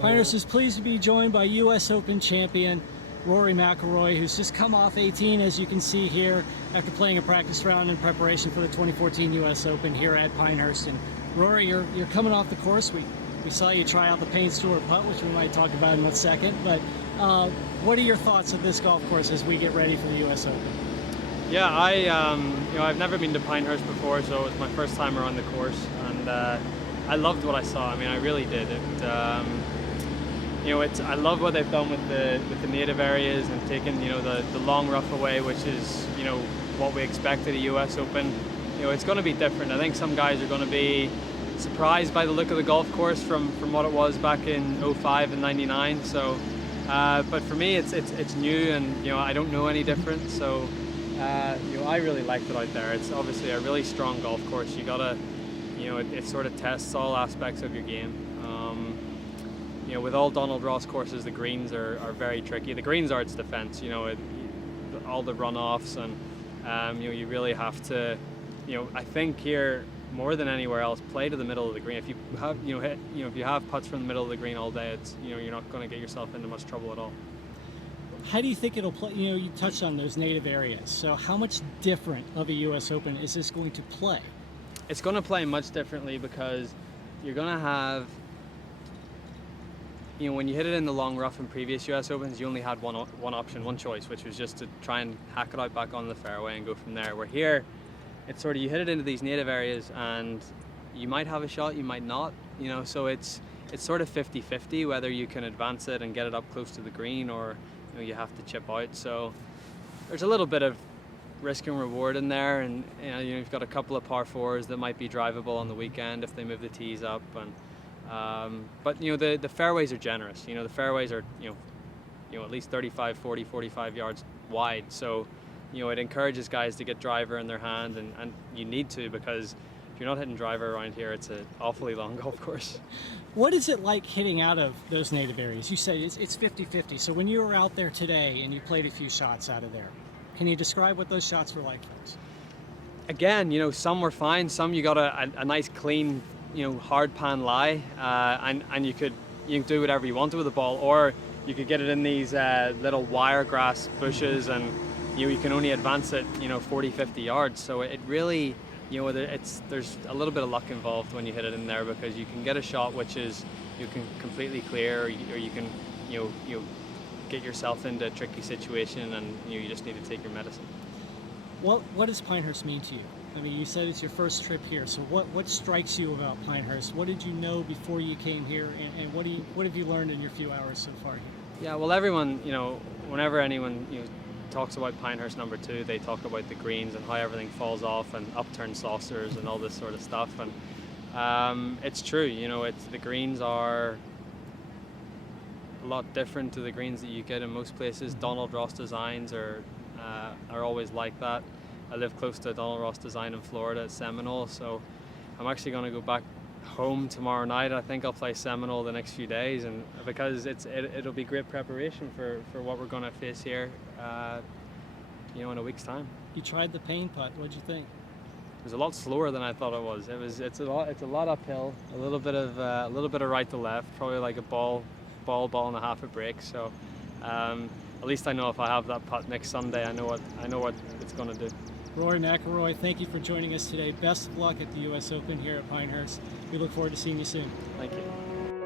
Pinehurst is pleased to be joined by U.S. Open champion Rory McIlroy, who's just come off 18, as you can see here, after playing a practice round in preparation for the 2014 U.S. Open here at Pinehurst. And Rory, you're coming off the course. We saw you try out the Payne Stewart putt, which we might talk about in a second. But what are your thoughts of this golf course as we get ready for the U.S. Open? Yeah, I've never been to Pinehurst before, so it was my first time around the course, and I loved what I saw. I mean, I really did. I love what they've done with the native areas and taking the long rough away, which is what we expect at a U.S. Open. It's going to be different. I think some guys are going to be surprised by the look of the golf course from what it was back in '05 and '99. So, but for me, it's new, and I don't know any different. So. I really liked it out there. It's obviously a really strong golf course. You gotta, it sort of tests all aspects of your game. With all Donald Ross courses, the greens are very tricky. The greens are its defense. All the runoffs, and you really have to, I think here more than anywhere else, play to the middle of the green. If you have, if you have putts from the middle of the green all day, it's you're not going to get yourself into much trouble at all. How do you think it'll play? You touched on those native areas. So how much different of a U.S. Open is this going to play? It's going to play much differently because you're going to have, when you hit it in the long rough in previous U.S. Opens, you only had one option, one choice, which was just to try and hack it out back on the fairway and go from there. Where here, it's sort of, you hit it into these native areas and you might have a shot, you might not, so it's sort of 50-50 whether you can advance it and get it up close to the green, or you have to chip out. So there's a little bit of risk and reward in there, and you've got a couple of par fours that might be drivable on the weekend if they move the tees up, and but the fairways are generous. The fairways are at least 35, 40, 45 yards wide, so it encourages guys to get driver in their hand, and you need to, because if you're not hitting driver around here, it's an awfully long golf course. What is it like hitting out of those native areas? You said it's 50-50. So when you were out there today and you played a few shots out of there, can you describe what those shots were like for us? Again, some were fine. Some you got a nice clean, hard pan lie, and you can do whatever you want with the ball, or you could get it in these little wiregrass bushes, and you can only advance it 40, 50 yards. So it really, there's a little bit of luck involved when you hit it in there, because you can get a shot which is you can completely clear, or you can get yourself into a tricky situation, and you just need to take your medicine. What does Pinehurst mean to you? I mean, you said it's your first trip here, so what strikes you about Pinehurst? What did you know before you came here, and what have you learned in your few hours so far here? Yeah, well, everyone, whenever anyone talks about Pinehurst number 2, they talk about the greens and how everything falls off, and upturned saucers and all this sort of stuff, and it's true. The greens are a lot different to the greens that you get in most places. Donald Ross designs are always like that. I live close to a Donald Ross design in Florida at Seminole, so I'm actually going to go back home tomorrow night. I think I'll play Seminole the next few days, and because it'll be great preparation for what we're going to face here in a week's time. You tried the Payne putt. What'd you think? It was a lot slower than I thought it was. It's a lot uphill, a little bit of right to left, probably like a ball and a half a break. So at least I know if I have that putt next Sunday, I know what it's going to do. Rory McIlroy, thank you for joining us today. Best of luck at the U.S. Open here at Pinehurst. We look forward to seeing you soon. Thank you.